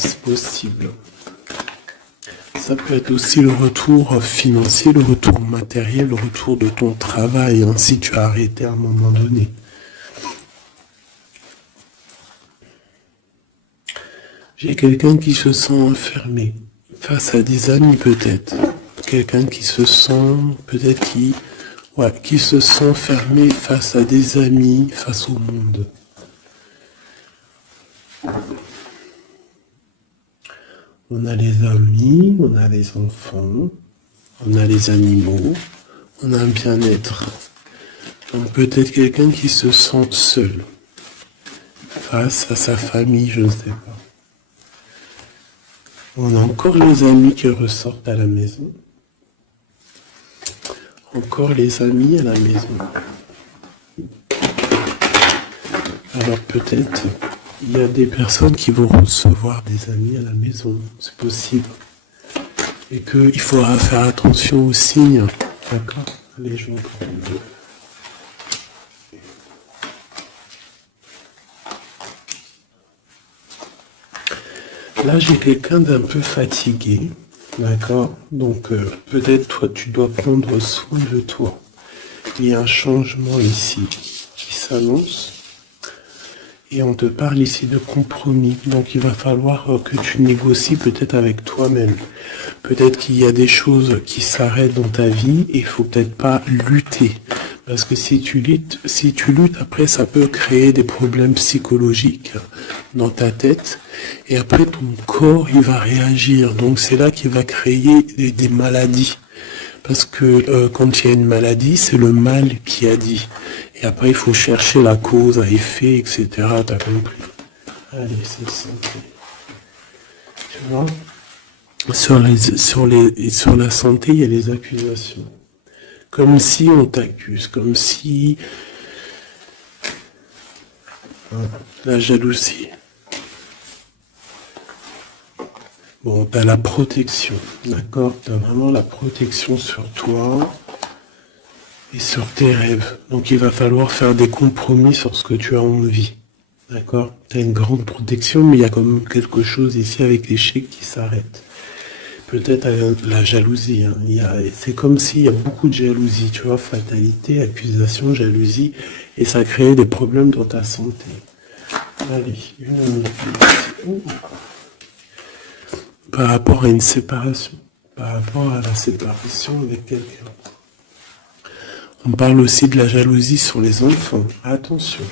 c'est possible. Ça peut être aussi le retour financier, le retour matériel, le retour de ton travail, hein, si tu as arrêté à un moment donné. J'ai quelqu'un qui se sent enfermé face à des amis peut-être. Quelqu'un qui se sent, peut-être qui se sent fermé face à des amis, face au monde. On a les amis, on a les enfants, on a les animaux, on a un bien-être. Donc peut-être quelqu'un qui se sent seul face à sa famille, je ne sais pas. On a encore les amis qui ressortent à la maison. Encore les amis à la maison. Alors peut-être, il y a des personnes qui vont recevoir des amis à la maison, c'est possible. Et qu'il faudra faire attention aux signes. D'accord? Allez, je vais prendre. Là, j'ai quelqu'un d'un peu fatigué, d'accord? Donc, peut-être toi, tu dois prendre soin de toi. Il y a un changement ici qui s'annonce. Et on te parle ici de compromis. Donc, il va falloir que tu négocies peut-être avec toi-même. Peut-être qu'il y a des choses qui s'arrêtent dans ta vie et il faut peut-être pas lutter. Parce que si tu luttes, après, ça peut créer des problèmes psychologiques dans ta tête. Et après, ton corps, il va réagir. Donc, c'est là qu'il va créer des maladies. Parce que quand il y a une maladie, c'est le mal qui a dit. Et après, il faut chercher la cause à effet, etc. T'as compris? Allez, c'est ça. Tu vois? Sur la santé, il y a les accusations. Comme si on t'accuse, comme si... La jalousie. Bon, t'as la protection, d'accord? T'as vraiment la protection sur toi et sur tes rêves. Donc il va falloir faire des compromis sur ce que tu as envie, d'accord? T'as une grande protection, mais il y a quand même quelque chose ici avec l'échec qui s'arrête. Peut-être la jalousie, hein. C'est comme s'il y a beaucoup de jalousie, tu vois, fatalité, accusation, jalousie, et ça crée des problèmes dans ta santé. Allez, une minute. Par rapport à une séparation, par rapport à la séparation avec quelqu'un. On parle aussi de la jalousie sur les enfants. Attention.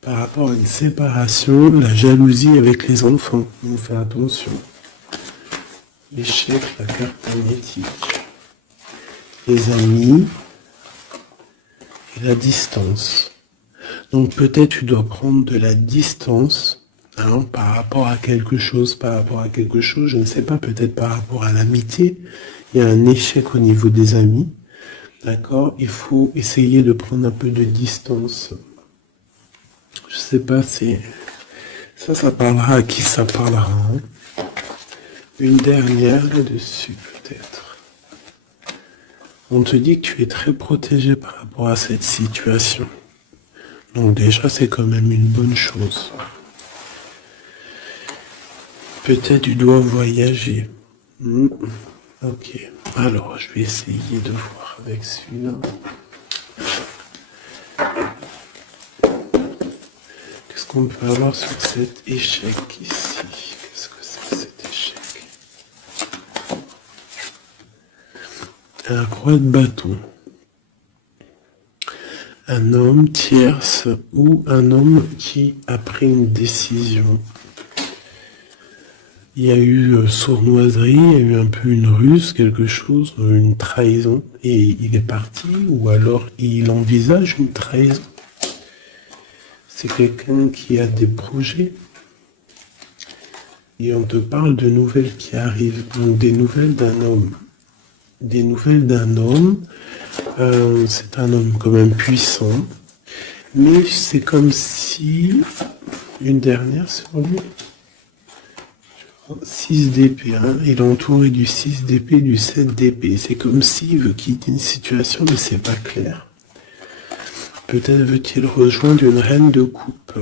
Par rapport à une séparation, la jalousie avec les enfants. On fait attention. L'échec, la carte magnétique. Les amis et la distance. Donc peut-être tu dois prendre de la distance par rapport à quelque chose, je ne sais pas, peut-être par rapport à l'amitié. Il y a un échec au niveau des amis. D'accord? Il faut essayer de prendre un peu de distance. Je sais pas, ça parlera à qui ça parlera. Hein. Une dernière là-dessus, peut-être. On te dit que tu es très protégé par rapport à cette situation. Donc déjà, c'est quand même une bonne chose. Peut-être tu dois voyager. Ok. Alors, je vais essayer de voir avec celui-là. Qu'est-ce qu'on peut avoir sur cet échec ici? Qu'est-ce que c'est cet échec? La croix de bâton. Un homme tierce ou un homme qui a pris une décision. Il y a eu sournoiserie, il y a eu un peu une ruse, quelque chose, une trahison, et il est parti, ou alors il envisage une trahison. C'est quelqu'un qui a des projets, et on te parle de nouvelles qui arrivent, donc des nouvelles d'un homme. Des nouvelles d'un homme, c'est un homme quand même puissant, mais c'est comme si, une dernière sur lui, 6 d'épée, hein, il est entouré du 6 d'épée, du 7 d'épée. C'est comme s'il veut quitter une situation, mais c'est pas clair. Peut-être veut-il rejoindre une reine de coupe.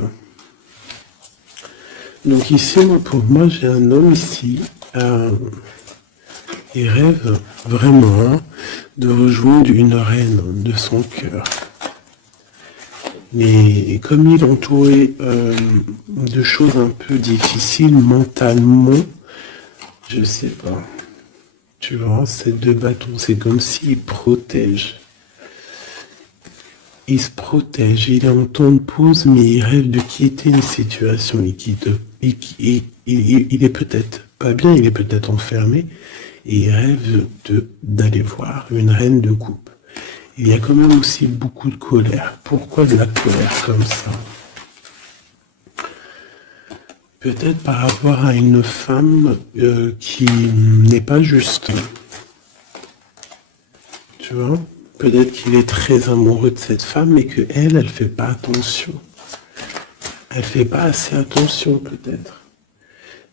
Donc ici, pour moi, j'ai un homme ici. Il rêve vraiment de rejoindre une reine de son cœur. Mais comme il est entouré de choses un peu difficiles mentalement, je sais pas. Tu vois, ces deux bâtons, c'est comme s'il protège. Il se protège, il est en temps de pause, mais il rêve de quitter une situation. Il est peut-être pas bien, il est peut-être enfermé, et il rêve d'aller voir une reine de coupe. Il y a quand même aussi beaucoup de colère. Pourquoi de la colère comme ça? Peut-être par rapport à une femme qui n'est pas juste. Tu vois? Peut-être qu'il est très amoureux de cette femme, mais que elle fait pas attention. Elle fait pas assez attention, peut-être.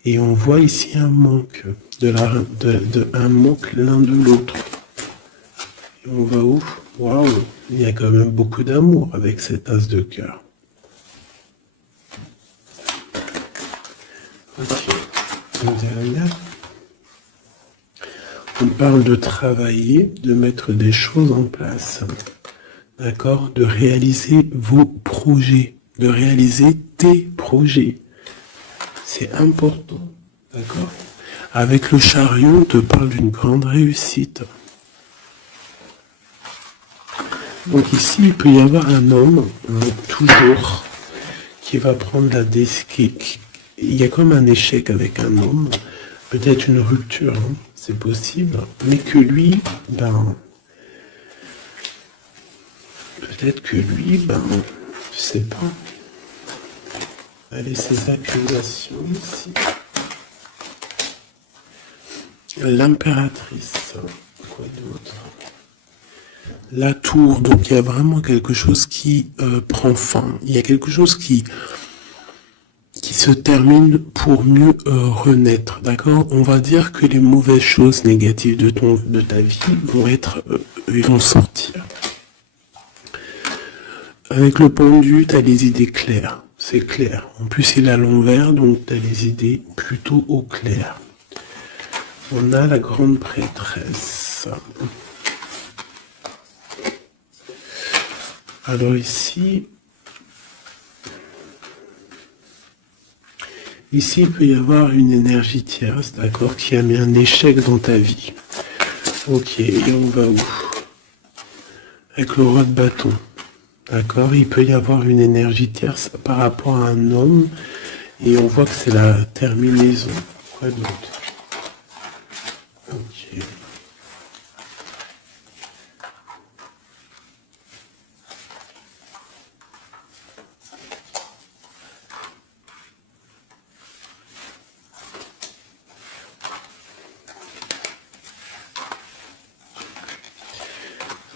Et on voit ici un manque, un manque l'un de l'autre. Et on va où? Waouh, il y a quand même beaucoup d'amour avec cet as de cœur. Ok, on parle de travailler, de mettre des choses en place, d'accord, de réaliser vos projets, de réaliser tes projets. C'est important, d'accord. Avec le chariot, on te parle d'une grande réussite. Donc ici, il peut y avoir un homme, toujours, qui va prendre la décision. Il y a comme un échec avec un homme, peut-être une rupture, hein, c'est possible, mais que lui, peut-être que lui, je sais pas. Allez, ces accusations ici. L'impératrice, quoi d'autre? La tour, donc il y a vraiment quelque chose qui prend fin. Il y a quelque chose qui se termine pour mieux renaître, d'accord? On va dire que les mauvaises choses négatives de ta vie vont sortir. Avec le pendu, tu as les idées claires, c'est clair. En plus, il est à l'envers, donc tu as les idées plutôt au clair. On a la grande prêtresse. Alors ici, il peut y avoir une énergie tierce, d'accord, qui a mis un échec dans ta vie. Ok, et on va où? Avec le roi de bâton, d'accord, il peut y avoir une énergie tierce par rapport à un homme, et on voit que c'est la terminaison. Quoi d'autre? Ok.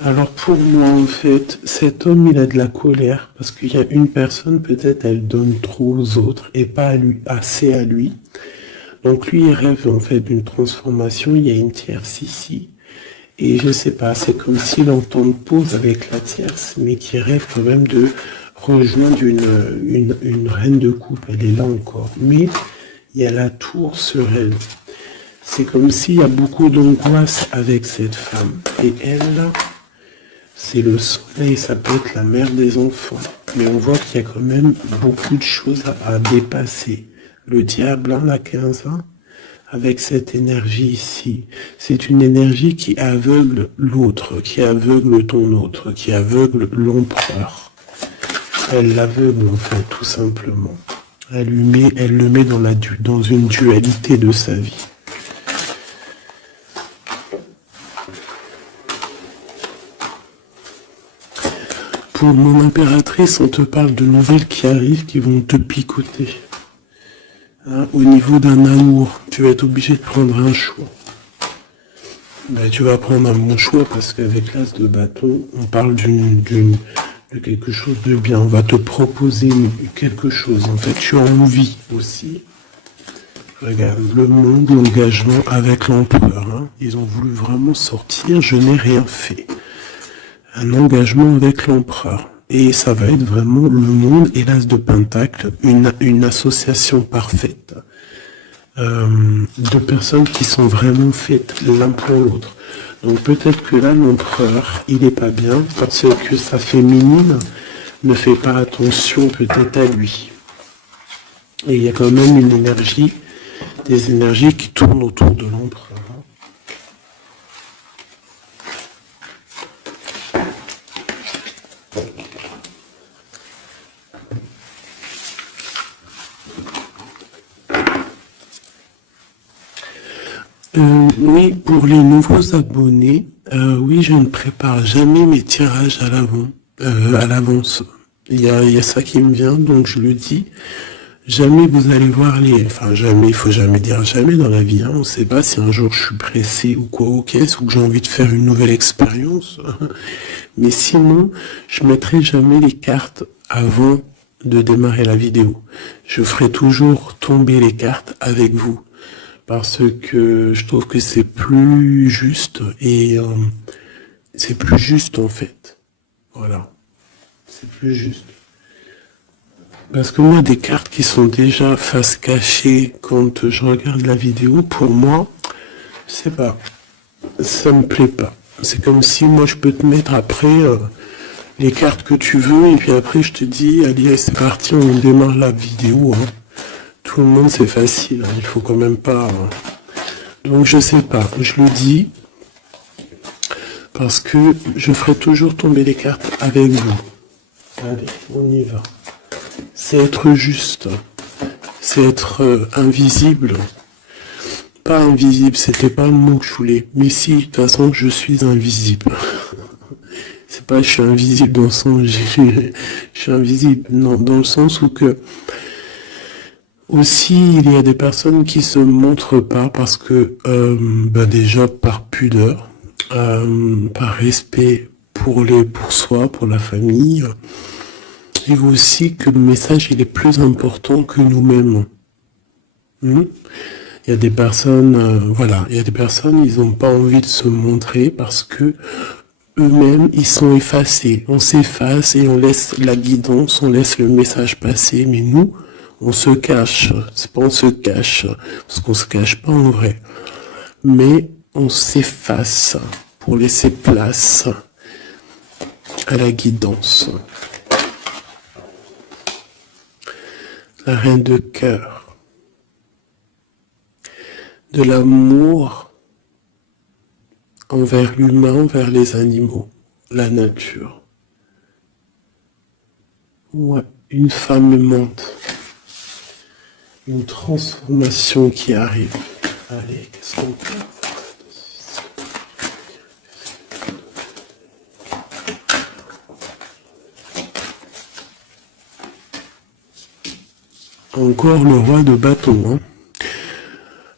Alors pour moi, en fait, cet homme, il a de la colère parce qu'il y a une personne, peut-être, elle donne trop aux autres et pas assez à lui. Donc lui, il rêve en fait d'une transformation. Il y a une tierce ici. Et je sais pas, c'est comme s'il entend une pause avec la tierce, mais qui rêve quand même de rejoindre une reine de coupe. Elle est là encore. Mais il y a la tour sur elle. C'est comme s'il y a beaucoup d'angoisse avec cette femme. Et elle, là, c'est le soleil, ça peut être la mère des enfants. Mais on voit qu'il y a quand même beaucoup de choses à dépasser. Le diable, hein, la 15 ans, avec cette énergie ici. C'est une énergie qui aveugle l'autre, qui aveugle ton autre, qui aveugle l'empereur. Elle l'aveugle, en fait, tout simplement. Elle le met dans une dualité de sa vie. Pour mon impératrice, on te parle de nouvelles qui arrivent, qui vont te picoter. Hein, au niveau d'un amour, tu vas être obligé de prendre un choix. Tu vas prendre un bon choix parce qu'avec l'as de bâton, on parle de quelque chose de bien. On va te proposer quelque chose. En fait, tu as envie aussi. Regarde, le monde, l'engagement avec l'empereur. Hein. Ils ont voulu vraiment sortir, je n'ai rien fait. Un engagement avec l'empereur. Et ça va être vraiment le monde et l'as de pentacle, une association parfaite de personnes qui sont vraiment faites l'un pour l'autre. Donc peut-être que là, l'empereur, il est pas bien parce que sa féminine ne fait pas attention peut-être à lui. Et il y a quand même une énergie, des énergies qui tournent autour de l'empereur. Oui, pour les nouveaux abonnés, oui, je ne prépare jamais mes tirages à l'avance. Il y a ça qui me vient, donc je le dis. Jamais vous allez voir enfin jamais, il faut jamais dire jamais dans la vie, hein. On ne sait pas si un jour je suis pressé ou quoi ou qu'est-ce, ou que j'ai envie de faire une nouvelle expérience. Mais sinon, je mettrai jamais les cartes avant de démarrer la vidéo. Je ferai toujours tomber les cartes avec vous. Parce que je trouve que c'est plus juste et c'est plus juste en fait. Voilà. C'est plus juste. Parce que moi, des cartes qui sont déjà face cachée quand je regarde la vidéo, pour moi, je sais pas, ça me plaît pas. C'est comme si moi je peux te mettre après les cartes que tu veux et puis après je te dis, allez, c'est parti, on démarre la vidéo. Hein. Tout le monde, c'est facile, hein. Il faut quand même pas... Donc je sais pas, je le dis parce que je ferai toujours tomber les cartes avec vous. Allez, on y va. C'est être juste, c'est être invisible. Pas invisible, c'était pas le mot que je voulais. Mais si, de toute façon, je suis invisible. C'est pas je suis invisible dans le sens je suis invisible, non, dans le sens où que aussi, il y a des personnes qui se montrent pas parce que, déjà par pudeur, par respect pour soi, pour la famille, et aussi que le message il est plus important que nous-mêmes. Il y a des personnes, il y a des personnes, ils n'ont pas envie de se montrer parce que eux-mêmes, ils sont effacés. On s'efface et on laisse la guidance, on laisse le message passer, mais nous, on se cache, c'est pas on se cache, parce qu'on se cache pas en vrai, mais on s'efface pour laisser place à la guidance. La reine de cœur, de l'amour envers l'humain, envers les animaux, la nature. Ouais, une femme aimante. Une transformation qui arrive. Allez, qu'est-ce qu'on peut avoir? Encore le roi de bâton. Hein.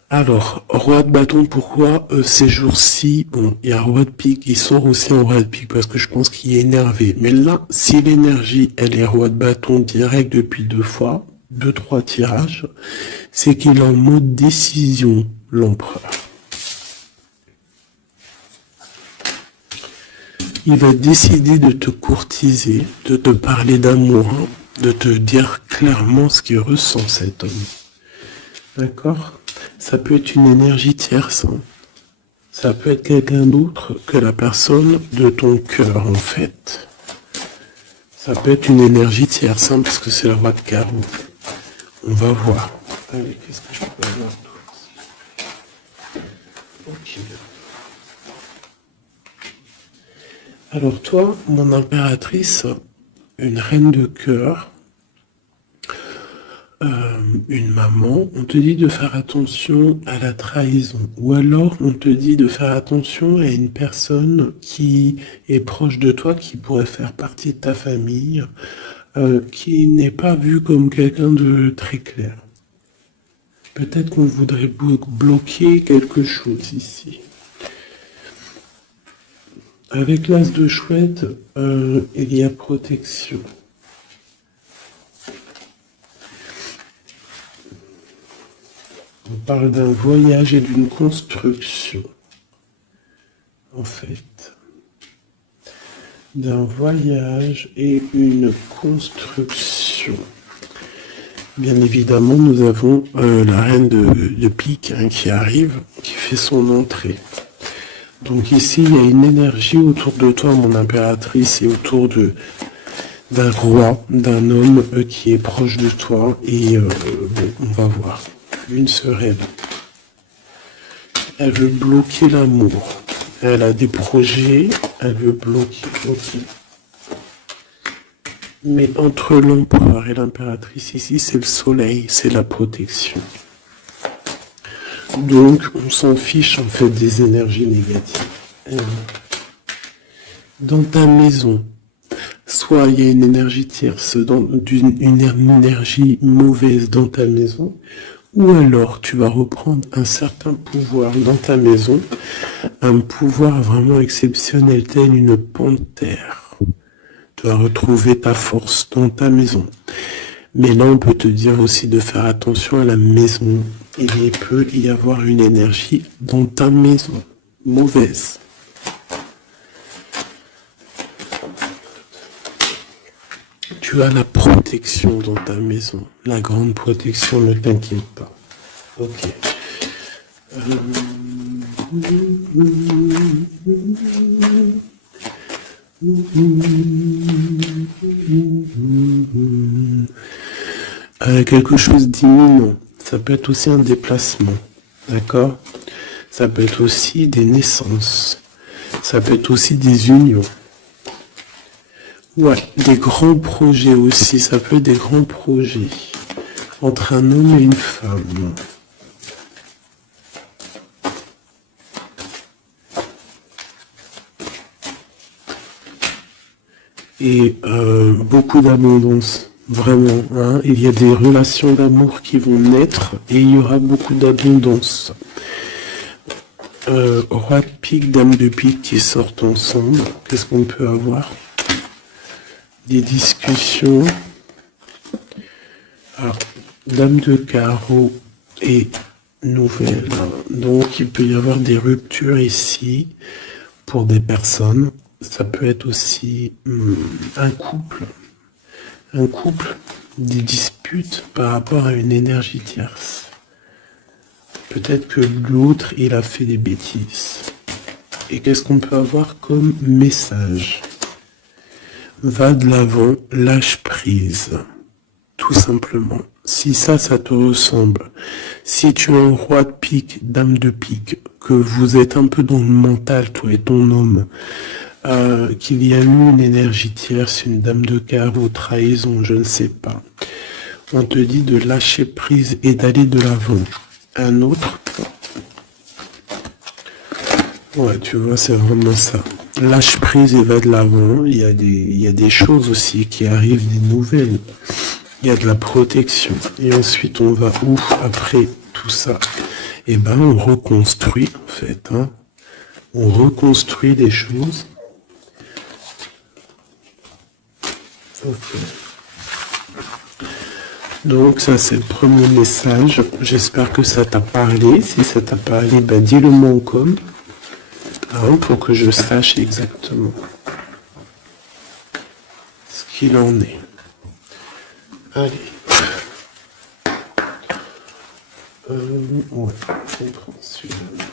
Alors, roi de bâton, pourquoi ces jours-ci, bon, il y a roi de pique, il sort aussi en roi de pique parce que je pense qu'il est énervé. Mais là, si l'énergie, elle est roi de bâton direct depuis 2-3 tirages, c'est qu'il est en mode décision, l'empereur. Il va décider de te courtiser, de te parler d'amour, hein, de te dire clairement ce qu'il ressent cet homme. D'accord? Ça peut être une énergie tierce. Hein. Ça peut être quelqu'un d'autre que la personne de ton cœur, en fait. Ça peut être une énergie tierce, hein, parce que c'est le roi de carreau. On va voir. Allez, qu'est-ce que je peux avoir d'autre? Ok. Alors toi, mon impératrice, une reine de cœur, une maman, on te dit de faire attention à la trahison. Ou alors on te dit de faire attention à une personne qui est proche de toi, qui pourrait faire partie de ta famille, qui n'est pas vue comme quelqu'un de très clair. Peut-être qu'on voudrait bloquer quelque chose ici. Avec l'as de chouette, il y a protection. On parle d'un voyage et d'une construction, en fait. d'un voyage et une construction. Bien évidemment, nous avons la reine de pique qui arrive, qui fait son entrée. Donc ici, il y a une énergie autour de toi, mon impératrice, et autour d'un roi, d'un homme qui est proche de toi. Et bon, on va voir. Une sereine. Elle veut bloquer l'amour. Elle a des projets, elle veut bloquer. Okay. Mais entre l'empereur et l'impératrice, ici, c'est le soleil, c'est la protection. Donc, on s'en fiche, en fait, des énergies négatives. Dans ta maison, soit il y a une énergie tierce, une énergie mauvaise dans ta maison, ou alors tu vas reprendre un certain pouvoir dans ta maison, un pouvoir vraiment exceptionnel, tel une panthère. Tu vas retrouver ta force dans ta maison. Mais là, on peut te dire aussi de faire attention à la maison. Il peut y avoir une énergie dans ta maison, mauvaise. Tu as la protection dans ta maison. La grande protection, ne t'inquiète pas. Ok. Quelque chose d'imminent. Ça peut être aussi un déplacement. D'accord? Ça peut être aussi des naissances. Ça peut être aussi des unions. Ouais, des grands projets aussi. Ça peut être des grands projets. Entre un homme et une femme. Et beaucoup d'abondance. Vraiment, hein, il y a des relations d'amour qui vont naître et il y aura beaucoup d'abondance. Roi de pique, dame de pique qui sortent ensemble. Qu'est-ce qu'on peut avoir? Des discussions. Alors, dame de carreau et nouvelle. Donc, il peut y avoir des ruptures ici pour des personnes. Ça peut être aussi un couple. Un couple, des disputes par rapport à une énergie tierce. Peut-être que l'autre, il a fait des bêtises. Et qu'est-ce qu'on peut avoir comme message? Va de l'avant, lâche prise. Tout simplement. Si ça te ressemble, si tu es un roi de pique, dame de pique, que vous êtes un peu dans le mental, toi et ton homme, qu'il y a eu une énergie tierce, une dame de carreau, trahison, je ne sais pas. On te dit de lâcher prise et d'aller de l'avant. Un autre. Ouais, tu vois, c'est vraiment ça. Lâche prise et va de l'avant. Il y a des choses aussi qui arrivent, des nouvelles. Il y a de la protection. Et ensuite, on va où après tout ça? Eh ben, on reconstruit, en fait. Hein. On reconstruit des choses. Ok. Donc ça c'est le premier message. J'espère que ça t'a parlé. Si ça t'a parlé, ben dis-le moi en com. Hein, pour que je sache exactement ce qu'il en est. Allez. Ouais, on prend celui-là.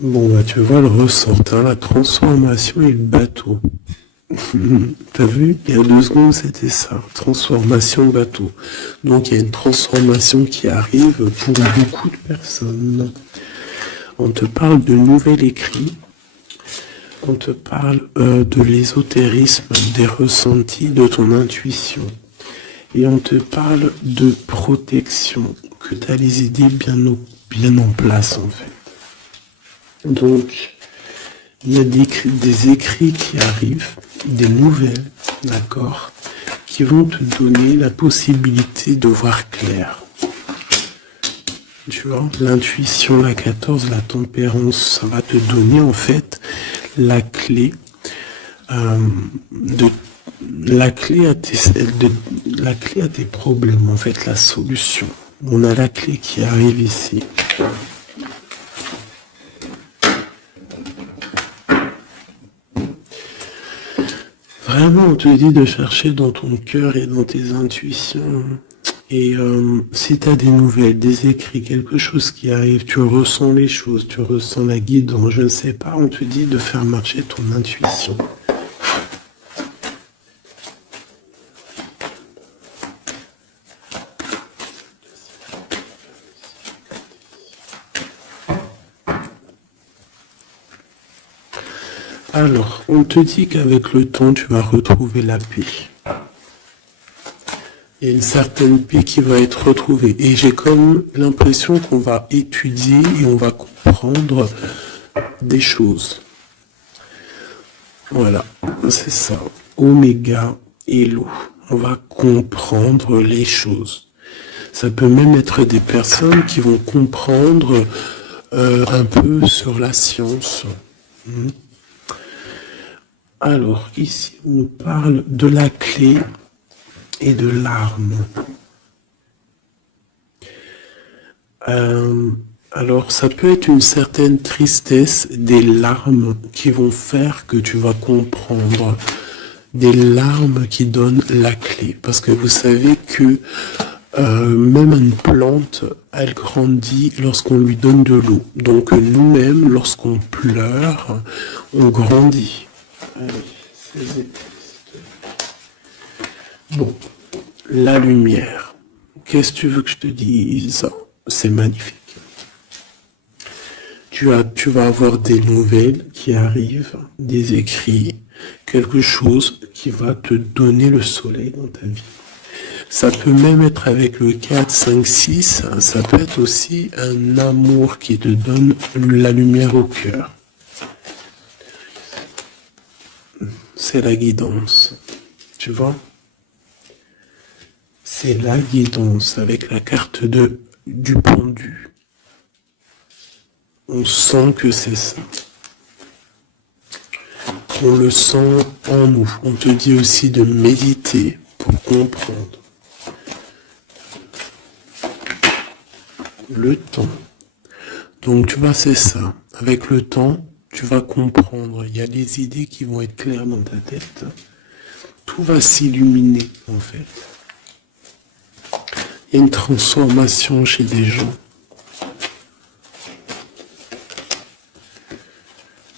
Bon, bah, tu vois le ressort, hein, la transformation et le bateau. T'as vu? Il y a 2 secondes, c'était ça. Transformation bateau. Donc, il y a une transformation qui arrive pour beaucoup de personnes. On te parle de nouvel écrit. On te parle de l'ésotérisme, des ressentis, de ton intuition. Et on te parle de protection, que tu as les idées bien en place, en fait. Donc, il y a des écrits qui arrivent, des nouvelles, d'accord, qui vont te donner la possibilité de voir clair. Tu vois, l'intuition, la 14, la tempérance, ça va te donner en fait la clé de la clé à tes problèmes, en fait, la solution. On a la clé qui arrive ici. Vraiment, on te dit de chercher dans ton cœur et dans tes intuitions. Et si tu as des nouvelles, des écrits, quelque chose qui arrive, tu ressens les choses, tu ressens la guidance, je ne sais pas, on te dit de faire marcher ton intuition. Alors, on te dit qu'avec le temps, tu vas retrouver la paix. Il y a une certaine paix qui va être retrouvée. Et j'ai comme l'impression qu'on va étudier et on va comprendre des choses. Voilà, c'est ça. Oméga et l'eau. On va comprendre les choses. Ça peut même être des personnes qui vont comprendre un peu sur la science. Alors, ici, on parle de la clé et de l'arme. Alors, ça peut être une certaine tristesse, des larmes qui vont faire que tu vas comprendre. Des larmes qui donnent la clé. Parce que vous savez que même une plante, elle grandit lorsqu'on lui donne de l'eau. Donc nous-mêmes, lorsqu'on pleure, on grandit. Allez, bon, la lumière. Qu'est-ce que tu veux que je te dise? C'est magnifique. Tu vas avoir des nouvelles qui arrivent, des écrits, quelque chose qui va te donner le soleil dans ta vie. Ça peut même être avec le 4, 5, 6, ça peut être aussi un amour qui te donne la lumière au cœur. C'est la guidance, tu vois? C'est la guidance avec la carte du pendu. On sent que c'est ça. On le sent en nous. On te dit aussi de méditer pour comprendre. Le temps. Donc tu vois, c'est ça. Avec le temps, tu vas comprendre. Il y a des idées qui vont être claires dans ta tête. Tout va s'illuminer, en fait. Il y a une transformation chez des gens.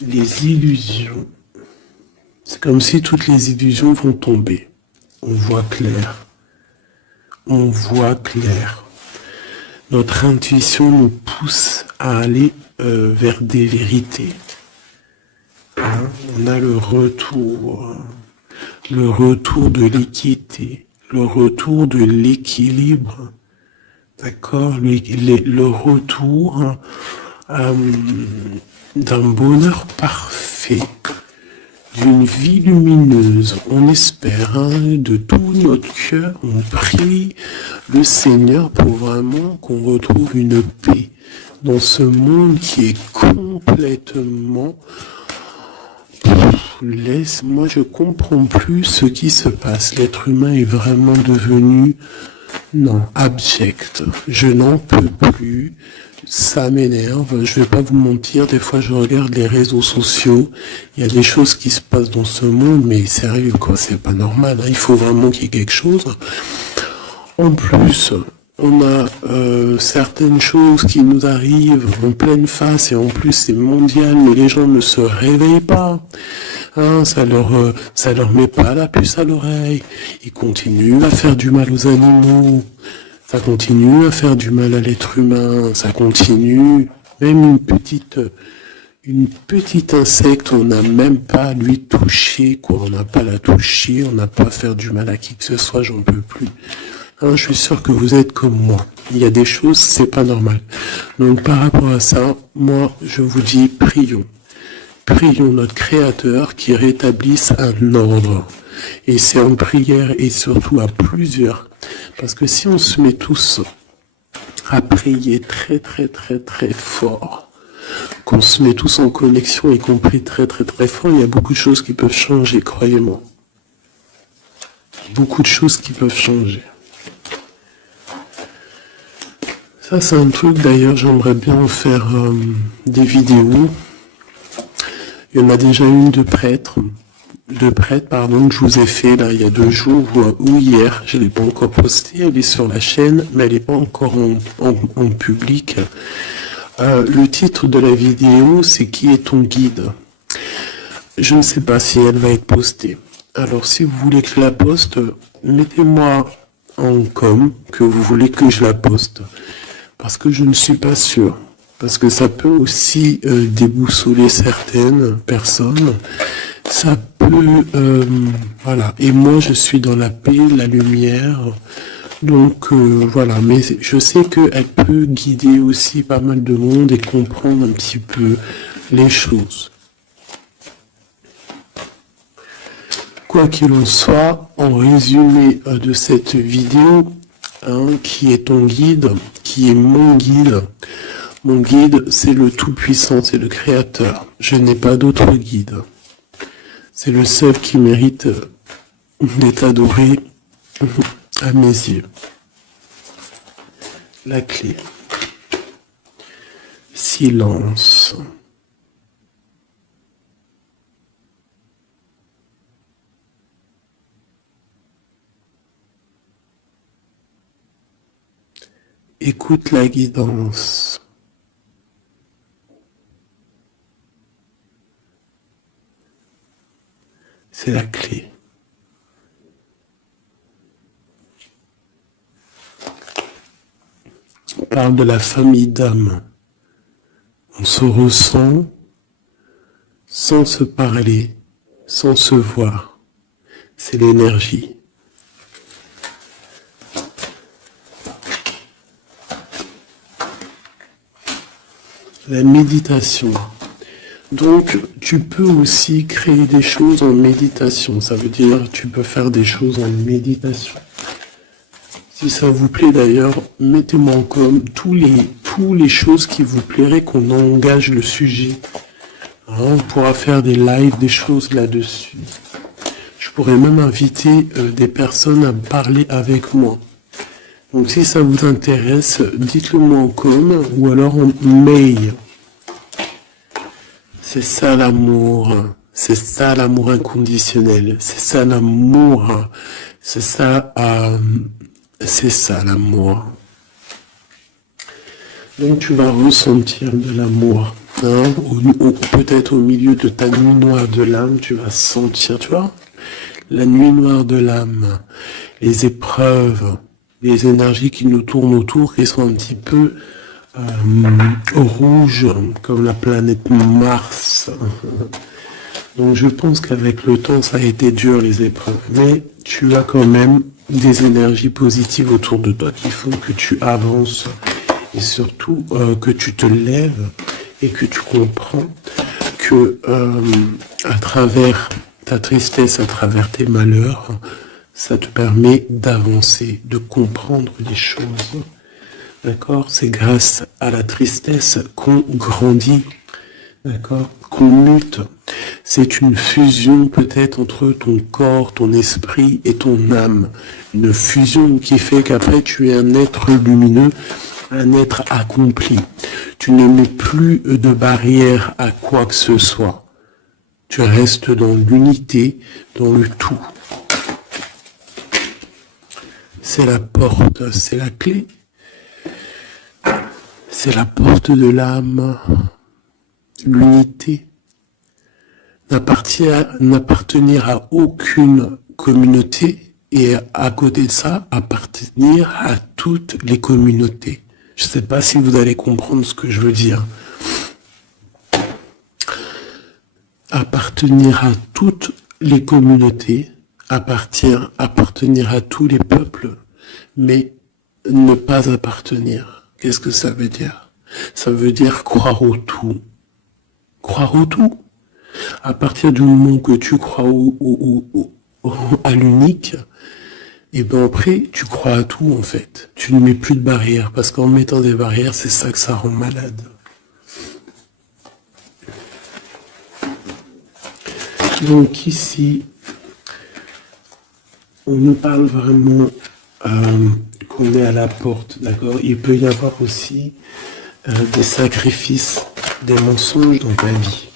Les illusions. C'est comme si toutes les illusions vont tomber. On voit clair. On voit clair. Notre intuition nous pousse à aller vers des vérités. Hein? On a le retour de l'équité, le retour de l'équilibre, d'accord, le retour d'un bonheur parfait, d'une vie lumineuse. On espère, de tout notre cœur, on prie le Seigneur pour vraiment qu'on retrouve une paix dans ce monde qui est complètement... Moi je comprends plus ce qui se passe. L'être humain est vraiment devenu, abject. Je n'en peux plus. Ça m'énerve. Je vais pas vous mentir. Des fois, je regarde les réseaux sociaux. Il y a des choses qui se passent dans ce monde, mais sérieux, quoi. C'est pas normal. Il faut vraiment qu'il y ait quelque chose. En plus, on a certaines choses qui nous arrivent en pleine face et en plus c'est mondial, mais les gens ne se réveillent pas. Ça leur met pas la puce à l'oreille. Ils continuent à faire du mal aux animaux. Ça continue à faire du mal à l'être humain. Ça continue. Même une petite insecte, on n'a même pas à lui toucher, quoi. On n'a pas à la toucher, on n'a pas à faire du mal à qui que ce soit, j'en peux plus. Je suis sûr que vous êtes comme moi. Il y a des choses, c'est pas normal. Donc par rapport à ça, moi, je vous dis, prions. Prions notre Créateur qui rétablisse un ordre. Et c'est en prière et surtout à plusieurs. Parce que si on se met tous à prier très très très très fort, qu'on se met tous en connexion et qu'on prie très très très fort, il y a beaucoup de choses qui peuvent changer, croyez-moi. Beaucoup de choses qui peuvent changer. Ça, c'est un truc, d'ailleurs, j'aimerais bien faire des vidéos. Il y en a déjà une de prêtre, pardon, que je vous ai fait là il y a 2 jours ou hier. Je l'ai pas encore postée, elle est sur la chaîne, mais elle n'est pas encore en public. Le titre de la vidéo, c'est Qui est ton guide? Je ne sais pas si elle va être postée. Alors, si vous voulez que je la poste, mettez-moi en com que vous voulez que je la poste. Parce que je ne suis pas sûr. Parce que ça peut aussi déboussoler certaines personnes. Ça peut... voilà. Et moi, je suis dans la paix, la lumière. Donc, voilà. Mais je sais qu'elle peut guider aussi pas mal de monde et comprendre un petit peu les choses. Quoi qu'il en soit, en résumé de cette vidéo, qui est ton guide, qui est mon guide. Mon guide, c'est le Tout-Puissant, c'est le Créateur. Je n'ai pas d'autre guide. C'est le seul qui mérite d'être adoré à mes yeux. La clé. Silence. Écoute la guidance. C'est la clé. On parle de la famille d'âme. On se ressent sans se parler, sans se voir. C'est l'énergie. La méditation. Donc, tu peux aussi créer des choses en méditation. Ça veut dire tu peux faire des choses en méditation. Si ça vous plaît d'ailleurs, mettez-moi en com tous les choses qui vous plairaient qu'on engage le sujet. On pourra faire des lives, des choses là-dessus. Je pourrais même inviter des personnes à parler avec moi. Donc si ça vous intéresse, dites-le moi en com ou alors en mail. C'est ça l'amour, c'est ça l'amour inconditionnel, c'est ça l'amour, c'est ça l'amour. Donc tu vas ressentir de l'amour, peut-être au milieu de ta nuit noire de l'âme, tu vas sentir, tu vois, la nuit noire de l'âme, les épreuves, les énergies qui nous tournent autour, qui sont un petit peu rouges, comme la planète Mars. Donc je pense qu'avec le temps, ça a été dur les épreuves, mais tu as quand même des énergies positives autour de toi qui font que tu avances et surtout que tu te lèves et que tu comprends que à travers ta tristesse, à travers tes malheurs, ça te permet d'avancer, de comprendre les choses. D'accord? C'est grâce à la tristesse qu'on grandit. D'accord? Qu'on mute. C'est une fusion peut-être entre ton corps, ton esprit et ton âme. Une fusion qui fait qu'après tu es un être lumineux, un être accompli. Tu ne mets plus de barrière à quoi que ce soit. Tu restes dans l'unité, dans le tout. C'est la porte, c'est la clé. C'est la porte de l'âme. L'unité. N'appartenir à aucune communauté et à côté de ça, appartenir à toutes les communautés. Je ne sais pas si vous allez comprendre ce que je veux dire. Appartenir à toutes les communautés, appartenir à tous les peuples, mais ne pas appartenir. Qu'est-ce que ça veut dire? Ça veut dire croire au tout. Croire au tout. À partir du moment que tu crois à l'unique, et ben après, tu crois à tout en fait. Tu ne mets plus de barrières, parce qu'en mettant des barrières, c'est ça que ça rend malade. Donc ici, on nous parle vraiment qu'on est à la porte, d'accord? Il peut y avoir aussi des sacrifices, des mensonges dans ta vie,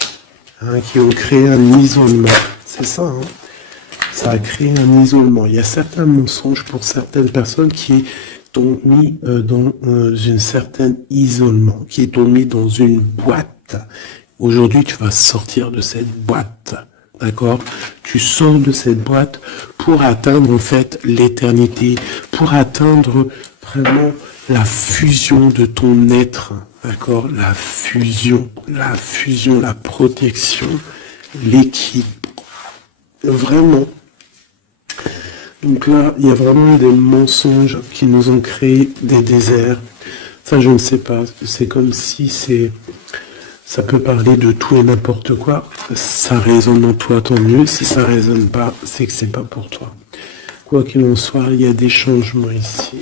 hein, qui ont créé un isolement. C'est ça, hein? Ça a créé un isolement. Il y a certains mensonges pour certaines personnes qui t'ont mis dans un certain isolement, qui t'ont mis dans une boîte. Aujourd'hui, tu vas sortir de cette boîte, d'accord? Tu sors de cette boîte pour atteindre en fait l'éternité, pour atteindre vraiment la fusion de ton être, d'accord? La fusion, la protection, l'équilibre. Vraiment. Donc là, il y a vraiment des mensonges qui nous ont créé des déserts. Ça, je ne sais pas. C'est comme si ça peut parler de tout et n'importe quoi. Ça résonne en toi, tant mieux. Si ça résonne pas, c'est que c'est pas pour toi. Quoi qu'il en soit, il y a des changements ici.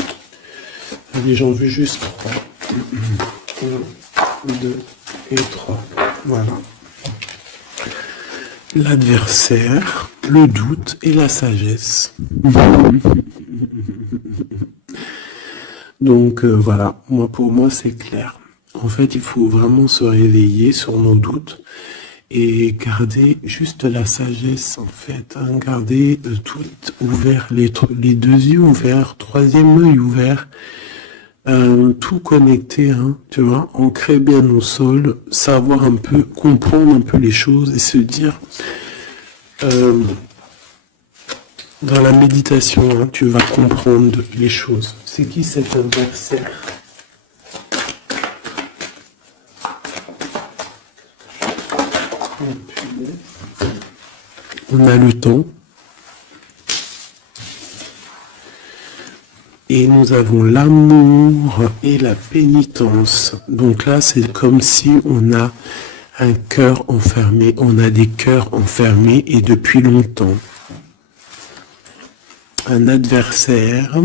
Allez, j'en veux juste 3. 1, 2 et 3. Voilà. L'adversaire, le doute et la sagesse. Donc voilà, pour moi c'est clair. En fait, il faut vraiment se réveiller sur nos doutes et garder juste la sagesse en fait. Hein, garder tout ouvert, les deux yeux ouverts, troisième œil ouvert. Tout connecté, hein, tu vois, ancrer bien nos sols, savoir un peu, comprendre un peu les choses et se dire, dans la méditation, hein, tu vas comprendre les choses. C'est qui cet adversaire? On a le temps. Et nous avons l'amour et la pénitence. Donc là, c'est comme si on a un cœur enfermé. On a des cœurs enfermés et depuis longtemps. Un adversaire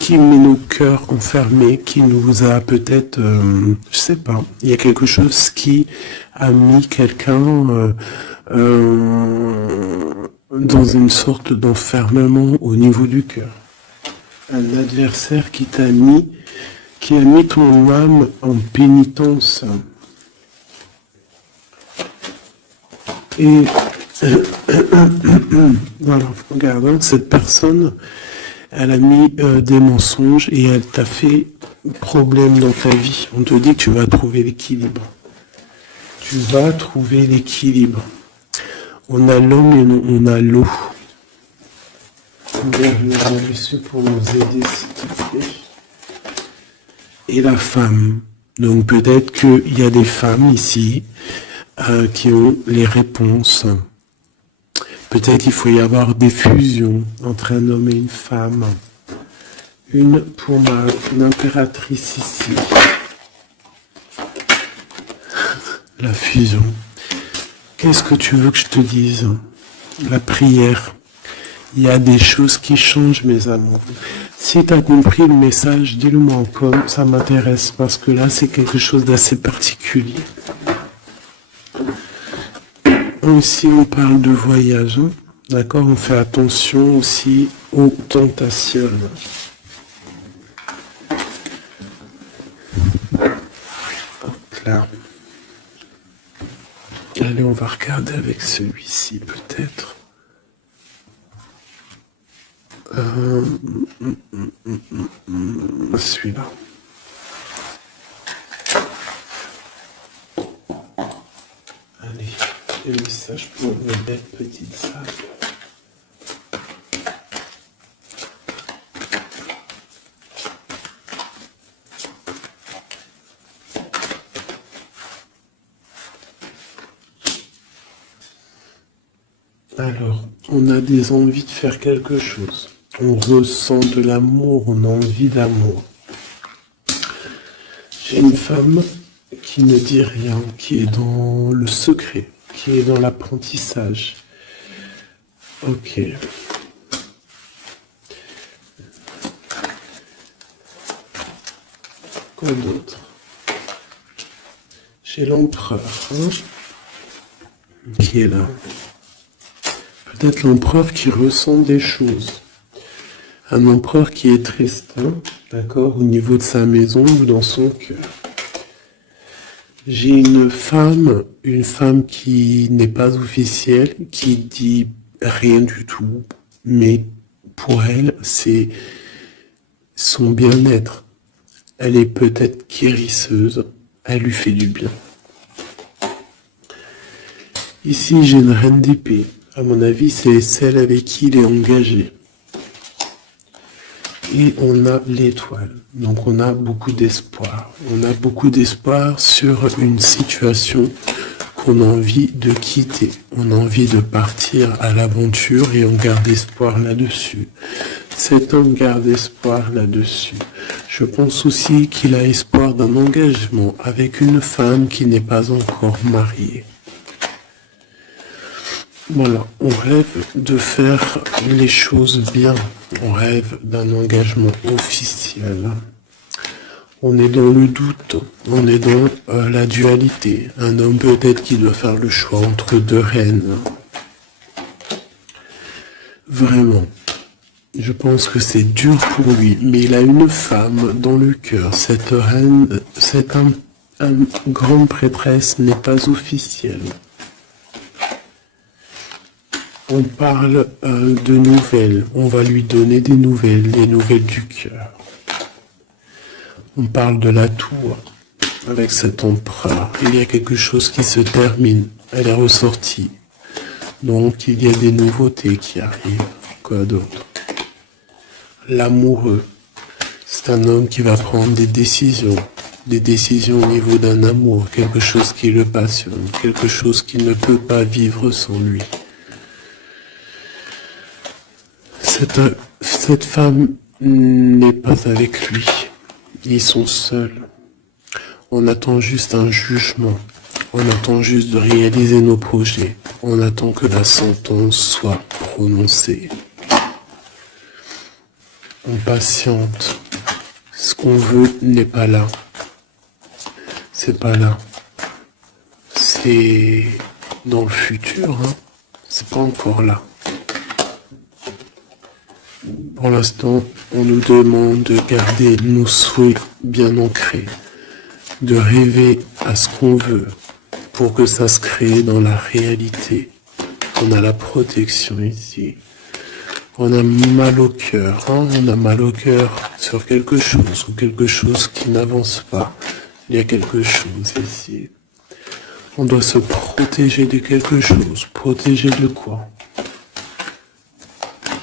qui met nos cœurs enfermés, qui nous a peut-être, je sais pas, il y a quelque chose qui a mis quelqu'un dans une sorte d'enfermement au niveau du cœur. Un adversaire qui a mis ton âme en pénitence. Et voilà, regarde, hein, cette personne, elle a mis des mensonges et elle t'a fait problème dans ta vie. On te dit que tu vas trouver l'équilibre. Tu vas trouver l'équilibre. On a l'homme et on a l'eau. Pour nous aider, s'il te plaît. Et la femme. Donc peut-être qu'il y a des femmes ici qui ont les réponses. Peut-être qu'il faut y avoir des fusions entre un homme et une femme. Une pour l'impératrice ici. La fusion. Qu'est-ce que tu veux que je te dise? La prière. Il y a des choses qui changent, mes amours. Si tu as compris le message, dis-le-moi en com, ça m'intéresse, parce que là, c'est quelque chose d'assez particulier. Aussi, on parle de voyage, hein, d'accord? On fait attention aussi aux tentations. Hop là. Allez, on va regarder avec celui-ci, peut-être. Celui-là. Allez, le message pour une belle petite salle. Alors, on a des envies de faire quelque chose. On ressent de l'amour, on a envie d'amour. J'ai une femme qui ne dit rien, qui est dans le secret, qui est dans l'apprentissage. Ok. Quoi d'autre? J'ai l'empereur, hein, qui est là. peut-être l'empereur qui ressent des choses. Un empereur qui est triste, hein, d'accord, au niveau de sa maison ou dans son cœur. J'ai une femme qui n'est pas officielle, qui dit rien du tout, mais pour elle, c'est son bien-être. Elle est peut-être guérisseuse, elle lui fait du bien. Ici, j'ai une reine d'épée. À mon avis, c'est celle avec qui il est engagé. Et on a l'étoile. Donc on a beaucoup d'espoir. On a beaucoup d'espoir sur une situation qu'on a envie de quitter. On a envie de partir à l'aventure et on garde espoir là-dessus. Cet homme garde espoir là-dessus. Je pense aussi qu'il a espoir d'un engagement avec une femme qui n'est pas encore mariée. Voilà, on rêve de faire les choses bien. On rêve d'un engagement officiel. On est dans le doute, on est dans la dualité. Un homme peut-être qui doit faire le choix entre deux reines. Vraiment, je pense que c'est dur pour lui, mais il a une femme dans le cœur. Cette reine, cette grande prêtresse n'est pas officielle. On parle de nouvelles, on va lui donner des nouvelles du cœur. On parle de la tour avec cet empereur. Il y a quelque chose qui se termine, elle est ressortie. Donc il y a des nouveautés qui arrivent. Quoi d'autre? L'amoureux, c'est un homme qui va prendre des décisions au niveau d'un amour, quelque chose qui le passionne, quelque chose qu'il ne peut pas vivre sans lui. Cette femme n'est pas avec lui. Ils sont seuls. On attend juste un jugement. On attend juste de réaliser nos projets. On attend que la sentence soit prononcée. On patiente. Ce qu'on veut n'est pas là. C'est pas là. C'est dans le futur, hein. C'est pas encore là. Pour l'instant, on nous demande de garder nos souhaits bien ancrés, de rêver à ce qu'on veut pour que ça se crée dans la réalité. On a la protection ici. On a mal au cœur, hein, on a mal au cœur sur quelque chose ou quelque chose qui n'avance pas. Il y a quelque chose ici. On doit se protéger de quelque chose. Protéger de quoi?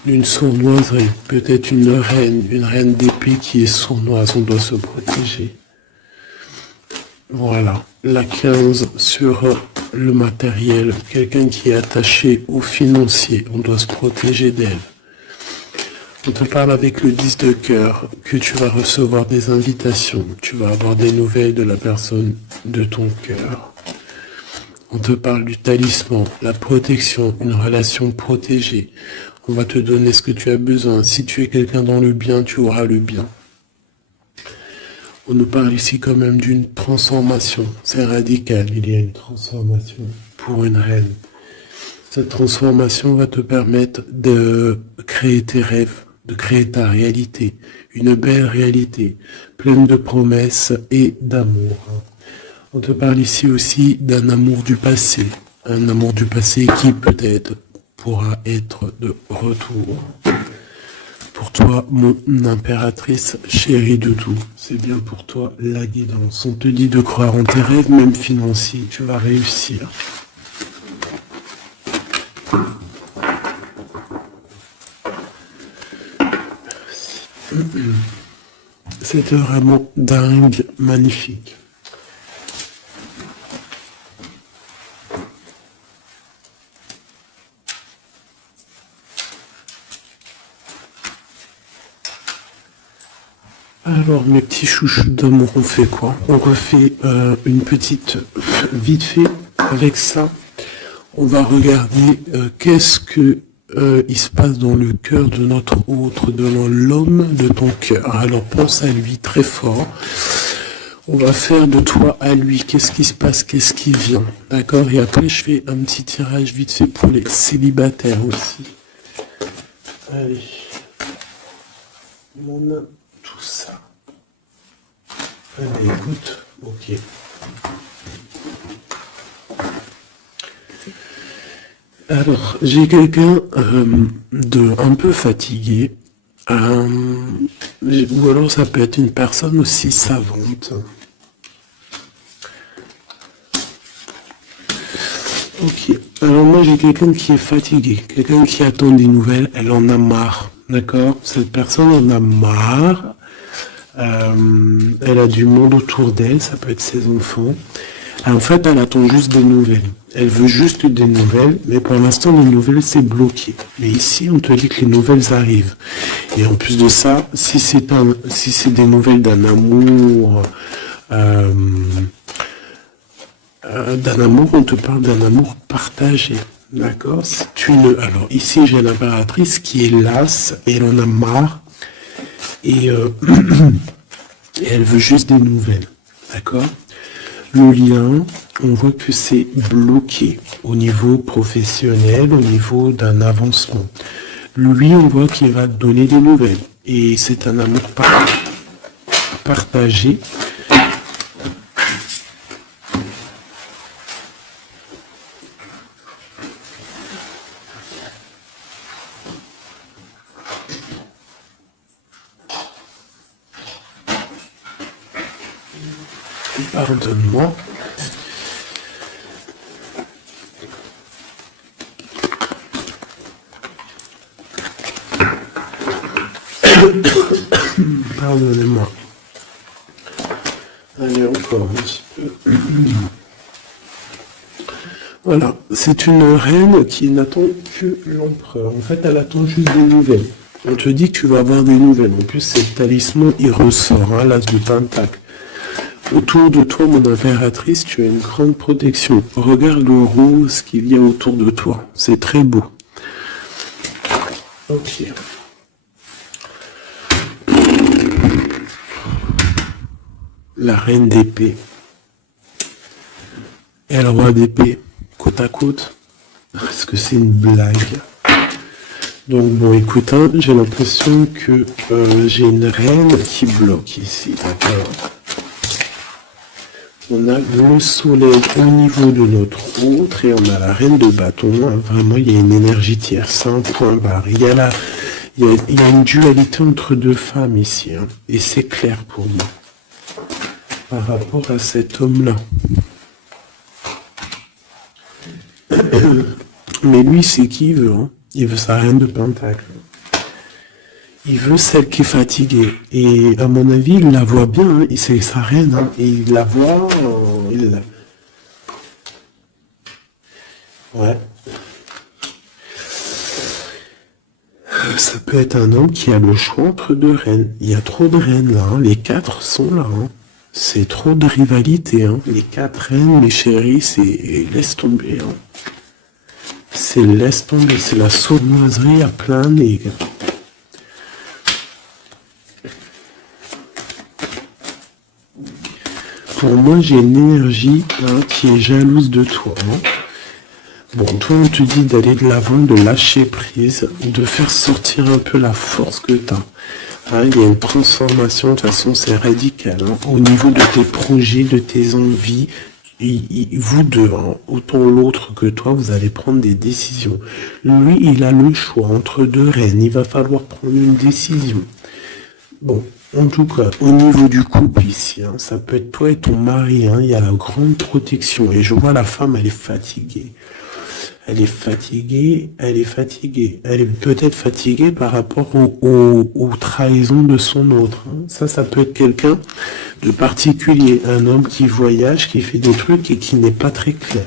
Une sournoiserie, peut-être une reine d'épée qui est sournoise, on doit se protéger. Voilà, la 15 sur le matériel, quelqu'un qui est attaché au financier, on doit se protéger d'elle. On te parle avec le 10 de cœur que tu vas recevoir des invitations, tu vas avoir des nouvelles de la personne de ton cœur. On te parle du talisman, la protection, une relation protégée. On va te donner ce que tu as besoin. Si tu es quelqu'un dans le bien, tu auras le bien. On nous parle ici quand même d'une transformation. C'est radical, il y a une transformation pour une reine. Cette transformation va te permettre de créer tes rêves, de créer ta réalité. Une belle réalité, pleine de promesses et d'amour. On te parle ici aussi d'un amour du passé. Un amour du passé qui peut-être pourra être de retour. Pour toi, mon impératrice chérie de tout, c'est bien pour toi la guidance. On te dit de croire en tes rêves, même financiers, tu vas réussir. C'était vraiment dingue, magnifique. Alors mes petits chouchous d'amour, on fait quoi? On refait une petite vite fait avec ça. On va regarder qu'est-ce que il se passe dans le cœur de notre autre, dans l'homme de ton cœur. Alors pense à lui très fort. On va faire de toi à lui. Qu'est-ce qui se passe? Qu'est-ce qui vient? D'accord? Et après, je fais un petit tirage vite fait pour les célibataires aussi. Allez. On a tout ça. Allez, écoute. Ok. Alors, j'ai quelqu'un de un peu fatigué. Ou alors ça peut être une personne aussi savante. Ok. Alors moi j'ai quelqu'un qui est fatigué, quelqu'un qui attend des nouvelles, elle en a marre. D'accord? Cette personne en a marre. Elle a du monde autour d'elle, ça peut être ses enfants. En fait, elle attend juste des nouvelles. Elle veut juste des nouvelles, mais pour l'instant, les nouvelles, c'est bloqué. Mais ici, on te dit que les nouvelles arrivent. Et en plus de ça, si c'est des nouvelles d'un amour, on te parle d'un amour partagé. D'accord? Alors, ici, j'ai l'impératrice qui est lasse, et elle en a marre. Et elle veut juste des nouvelles. D'accord? Le lien, on voit que c'est bloqué au niveau professionnel, au niveau d'un avancement. Lui, on voit qu'il va donner des nouvelles. Et c'est un amour partagé. Pardonne-moi. Pardonnez-moi. Allez, encore un petit peu. Voilà, c'est une reine qui n'attend que l'empereur. En fait, elle attend juste des nouvelles. On te dit que tu vas avoir des nouvelles. En plus, ce talisman, il ressort, hein, l'as de pentacle. Autour de toi, mon impératrice, tu as une grande protection. Regarde le rose qu'il y a autour de toi. C'est très beau. Ok. La reine d'épée. Et le roi d'épée. Côte à côte. Est-ce que c'est une blague? Donc bon, écoute, hein, j'ai l'impression que j'ai une reine qui bloque ici. D'accord. On a le soleil au niveau de notre autre et on a la reine de bâton. Hein. Vraiment, il y a une énergie tierce, un point barre. Il y a une dualité entre deux femmes ici. Hein. Et c'est clair pour moi. Par rapport à cet homme-là. Mais lui, c'est qui il veut. Hein. Il veut sa reine de pentacle. Il veut celle qui est fatiguée. Et à mon avis, il la voit bien. Hein. C'est sa reine. Hein. Et il la voit. Ouais. Ça peut être un homme qui a le choix entre deux reines. Il y a trop de reines là. Hein. Les 4 sont là. Hein. C'est trop de rivalité. Hein. Les 4 reines, mes chéris, c'est laisse tomber. Hein. C'est laisse tomber. C'est la sournoiserie à plein nez. Pour moi, j'ai une énergie hein, qui est jalouse de toi. Hein. Bon, toi, on te dit d'aller de l'avant, de lâcher prise, de faire sortir un peu la force que tu as. Hein, il y a une transformation, de toute façon, c'est radical. Hein, au niveau de tes projets, de tes envies, vous deux, hein, autant l'autre que toi, vous allez prendre des décisions. Lui, il a le choix entre deux reines. Il va falloir prendre une décision. Bon. En tout cas, au niveau du couple ici, hein, ça peut être toi et ton mari, hein, il y a la grande protection. Et je vois la femme, elle est fatiguée. Elle est fatiguée, elle est fatiguée. Elle est peut-être fatiguée par rapport aux trahisons de son autre. Hein. Ça peut être quelqu'un de particulier. Un homme qui voyage, qui fait des trucs et qui n'est pas très clair.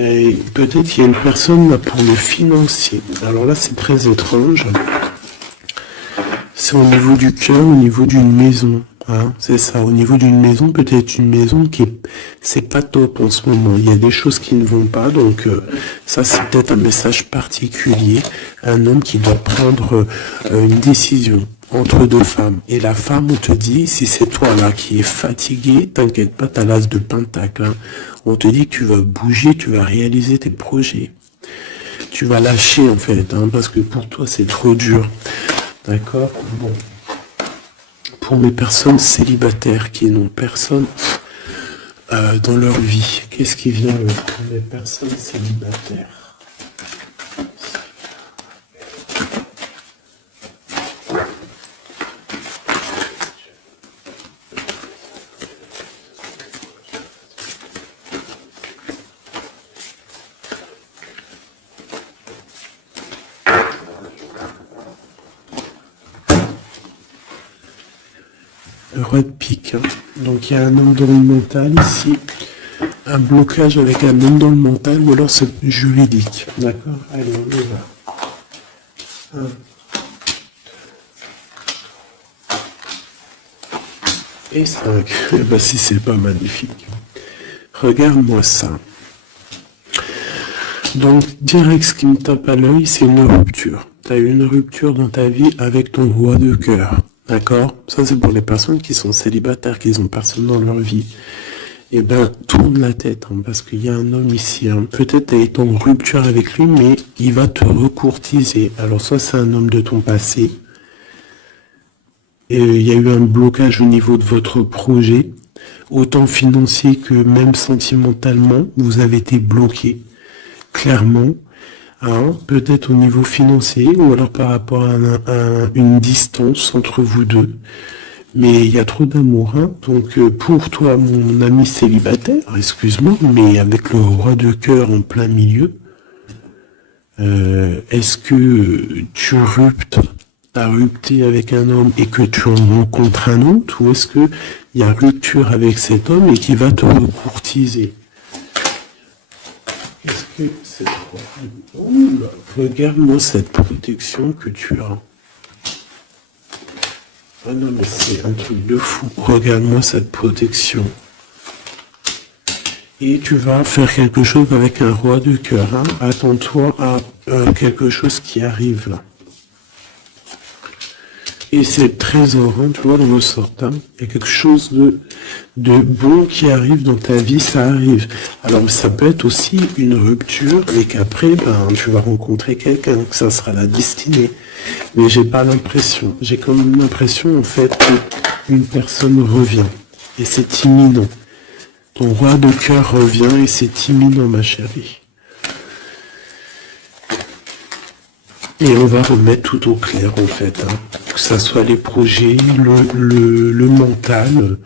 Et peut-être qu'il y a une personne là pour le financier. Alors là, c'est très étrange. C'est au niveau du cœur, au niveau d'une maison. Hein, c'est ça, au niveau d'une maison, peut-être une maison c'est pas top en ce moment. Il y a des choses qui ne vont pas, donc ça c'est peut-être un message particulier. Un homme qui doit prendre une décision. entre deux femmes. Et la femme, on te dit, si c'est toi là qui es fatigué, t'inquiète pas, t'as l'as de pentacle. Hein. On te dit que tu vas bouger, tu vas réaliser tes projets. Tu vas lâcher en fait, hein, parce que pour toi c'est trop dur. D'accord? Bon. Pour mes personnes célibataires qui n'ont personne dans leur vie, qu'est-ce qui vient pour mes personnes célibataires? Le roi de pique. Hein. Donc il y a un homme dans le mental ici, un blocage avec un homme dans le mental ou alors c'est juridique. D'accord? Allez, on y va. 1 et 5. Eh ben si c'est pas magnifique. Regarde-moi ça. Donc direct ce qui me tape à l'œil, c'est une rupture. Tu as eu une rupture dans ta vie avec ton roi de cœur. D'accord? Ça, c'est pour les personnes qui sont célibataires, qui n'ont personne dans leur vie. Eh ben, tourne la tête, hein, parce qu'il y a un homme ici. Hein. Peut-être tu as été en rupture avec lui, mais il va te recourtiser. Alors, soit c'est un homme de ton passé, et il y a eu un blocage au niveau de votre projet, autant financier que même sentimentalement, vous avez été bloqué, clairement. Hein, peut-être au niveau financier ou alors par rapport à une distance entre vous deux. Mais il y a trop d'amour. Hein. Donc pour toi, mon ami célibataire, excuse-moi, mais avec le roi de cœur en plein milieu, est-ce que tu as rupté avec un homme et que tu en rencontres un autre, ou est-ce que il y a rupture avec cet homme et qui va te recourtiser? Est-ce que c'est trop? Regarde-moi cette protection que tu as. Ah non, mais c'est un truc de fou. Regarde-moi cette protection. Et tu vas faire quelque chose avec un roi de cœur. Hein. Attends-toi à quelque chose qui arrive là. Et c'est trésor, hein, tu vois, dans le sort. Hein. Il y a quelque chose de bon qui arrive dans ta vie, ça arrive. Alors ça peut être aussi une rupture et qu'après, ben, tu vas rencontrer quelqu'un, que ça sera la destinée. Mais j'ai pas l'impression. J'ai quand même l'impression, en fait, qu'une personne revient. Et c'est imminent. Ton roi de cœur revient et c'est imminent, ma chérie. Et on va remettre tout au clair, en fait. Hein. Que ça soit les projets, le mental,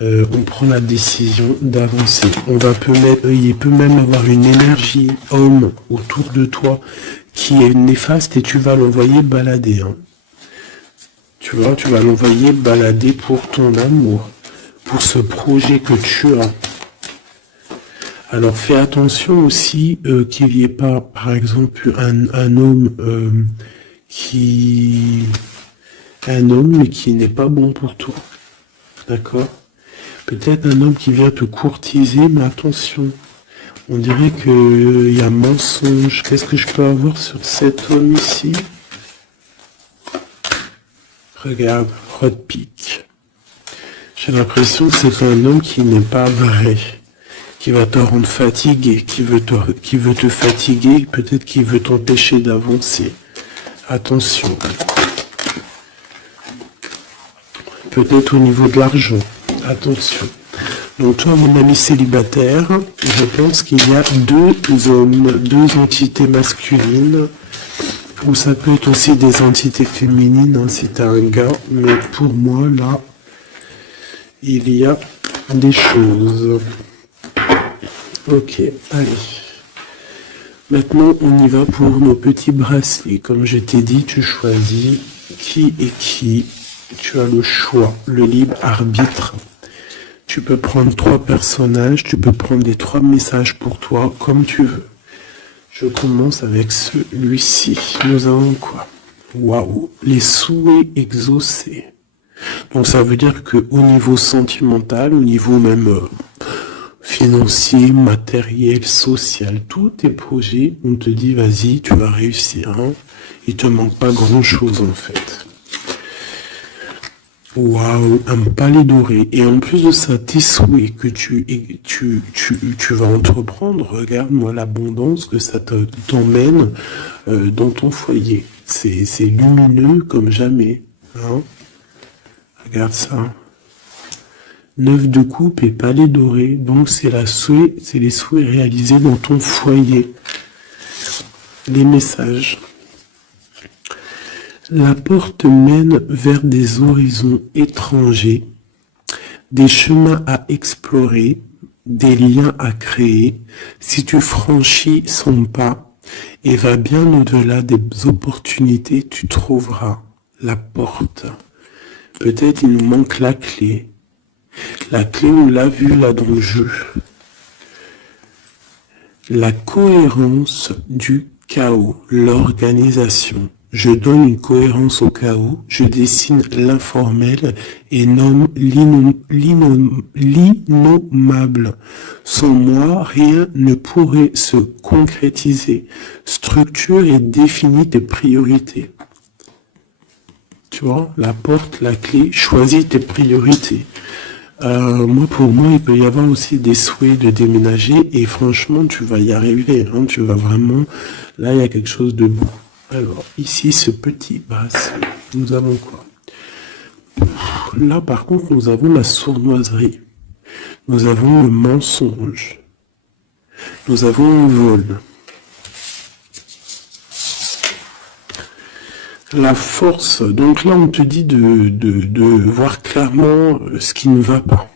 on prend la décision d'avancer. Il peut même avoir une énergie homme autour de toi qui est néfaste et tu vas l'envoyer balader. Hein. Tu vois, tu vas l'envoyer balader pour ton amour, pour ce projet que tu as. Alors fais attention aussi qu'il n'y ait pas, par exemple, un homme mais qui n'est pas bon pour toi. D'accord? Peut-être un homme qui vient te courtiser, mais attention. On dirait qu'il y a mensonge. Qu'est-ce que je peux avoir sur cet homme ici? Regarde, roi de pique. J'ai l'impression que c'est un homme qui n'est pas vrai. Qui va te rendre fatigué, qui veut te fatiguer, peut-être qu'il veut t'empêcher d'avancer. Attention. Peut-être au niveau de l'argent. Attention. Donc toi, mon ami célibataire, je pense qu'il y a deux hommes, deux entités masculines, ou ça peut être aussi des entités féminines, hein, si t'as un gars, mais pour moi, là, il y a des choses. Ok, allez. Maintenant, on y va pour nos petits bracelets. Comme je t'ai dit, tu choisis qui est qui. Tu as le choix, le libre arbitre. Tu peux prendre 3 personnages, tu peux prendre les 3 messages pour toi, comme tu veux. Je commence avec celui-ci. Nous avons quoi? Waouh, les souhaits exaucés. Donc ça veut dire que au niveau sentimental, au niveau même financier, matériel, social, tous tes projets, on te dit vas-y, tu vas réussir. Hein. Il te manque pas grand-chose en fait. Waouh, un palais doré. Et en plus de ça, tes souhaits que tu vas entreprendre, regarde-moi l'abondance que ça t'emmène dans ton foyer. C'est lumineux comme jamais. Hein. Regarde ça. 9 de coupe et palais doré. Donc c'est les souhaits réalisés dans ton foyer. Les messages. La porte mène vers des horizons étrangers, des chemins à explorer, des liens à créer. Si tu franchis son pas et vas bien au-delà des opportunités, tu trouveras la porte. Peut-être il nous manque la clé. La clé, on l'a vu là dans le jeu. La cohérence du chaos, l'organisation. Je donne une cohérence au chaos, je dessine l'informel et nomme l'innommable. Sans moi, rien ne pourrait se concrétiser. Structure et définis tes priorités. Tu vois, la porte, la clé, choisis tes priorités. Pour moi, il peut y avoir aussi des souhaits de déménager et franchement, tu vas y arriver. Hein, tu vas vraiment... Là, il y a quelque chose de beau. Alors, ici, ce petit bracelet, nous avons quoi? Là, par contre, nous avons la sournoiserie. Nous avons le mensonge. Nous avons le vol. La force, donc là on te dit de voir clairement ce qui ne va pas.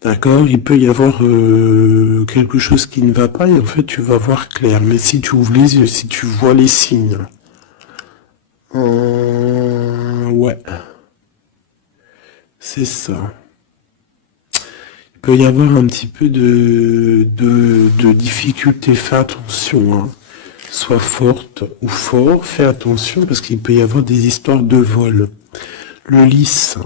D'accord, il peut y avoir quelque chose qui ne va pas et en fait tu vas voir clair. Mais si tu ouvres les yeux, si tu vois les signes, ouais, c'est ça. Il peut y avoir un petit peu de difficulté. Fais attention, hein. Sois forte ou fort, fais attention parce qu'il peut y avoir des histoires de vol. Le lys.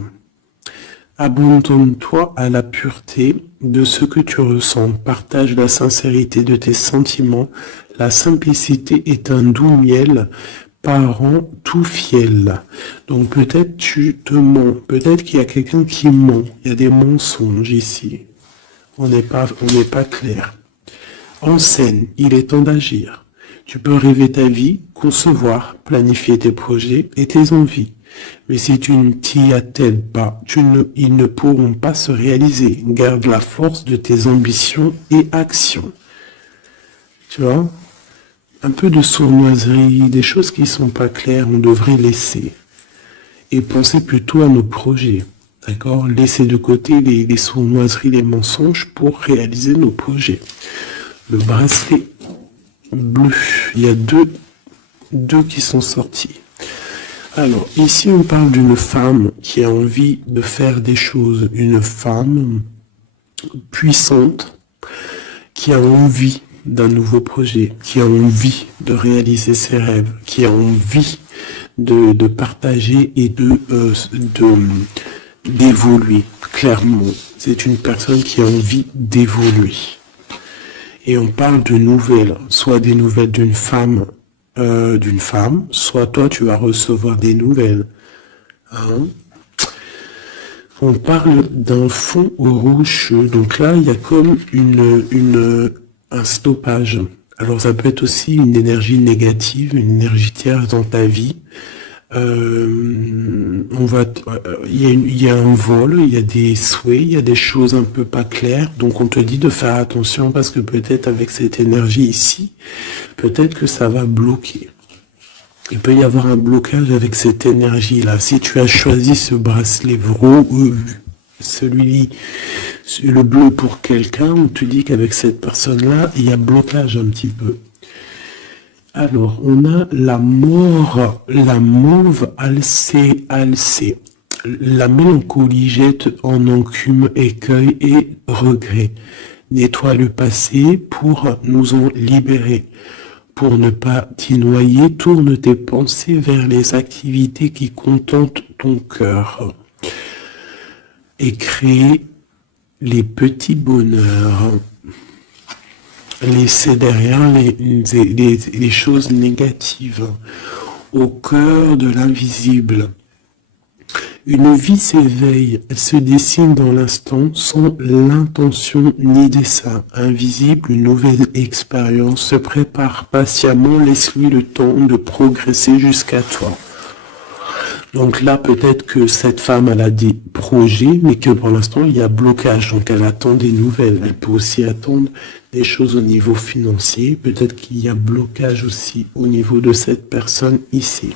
Abandonne-toi à la pureté de ce que tu ressens. Partage la sincérité de tes sentiments. La simplicité est un doux miel, parent tout fiel. Donc peut-être tu te mens. Peut-être qu'il y a quelqu'un qui ment. Il y a des mensonges ici. On n'est pas clair. En scène, il est temps d'agir. Tu peux rêver ta vie, concevoir, planifier tes projets et tes envies. Mais si tu ne t'y attelles pas, ils ne pourront pas se réaliser. Garde la force de tes ambitions et actions. Tu vois? Un peu de sournoiserie, des choses qui ne sont pas claires, on devrait laisser. Et penser plutôt à nos projets. D'accord? Laisser de côté les sournoiseries, les mensonges pour réaliser nos projets. Le bracelet bleu, il y a deux qui sont sortis. Alors, ici, on parle d'une femme qui a envie de faire des choses. Une femme puissante qui a envie d'un nouveau projet, qui a envie de réaliser ses rêves, qui a envie de partager et d'évoluer. Clairement, c'est une personne qui a envie d'évoluer. Et on parle de nouvelles, soit des nouvelles d'une femme, soit toi tu vas recevoir des nouvelles. Hein? On parle d'un fond rocheux, donc là il y a comme un stoppage. Alors ça peut être aussi une énergie négative, une énergie tierce dans ta vie. Il y a un vol, il y a des souhaits, il y a des choses un peu pas claires, donc on te dit de faire attention parce que peut-être avec cette énergie ici, peut-être que ça va bloquer. Il peut y avoir un blocage avec cette énergie-là. Si tu as choisi ce bracelet le bleu pour quelqu'un, on te dit qu'avec cette personne-là, il y a blocage un petit peu. Alors, on a la mauve alcée. La mélancolie jette en enclume écueil et regret. Nettoie le passé pour nous en libérer. Pour ne pas t'y noyer, tourne tes pensées vers les activités qui contentent ton cœur. Et crée les petits bonheurs. Laisser derrière les choses négatives au cœur de l'invisible. Une vie s'éveille, elle se dessine dans l'instant sans l'intention ni dessein. Invisible, une nouvelle expérience se prépare patiemment, laisse-lui le temps de progresser jusqu'à toi. Donc là, peut-être que cette femme, elle a des projets, mais que pour l'instant, il y a blocage. Donc elle attend des nouvelles. Elle peut aussi attendre des choses au niveau financier. Peut-être qu'il y a blocage aussi au niveau de cette personne ici.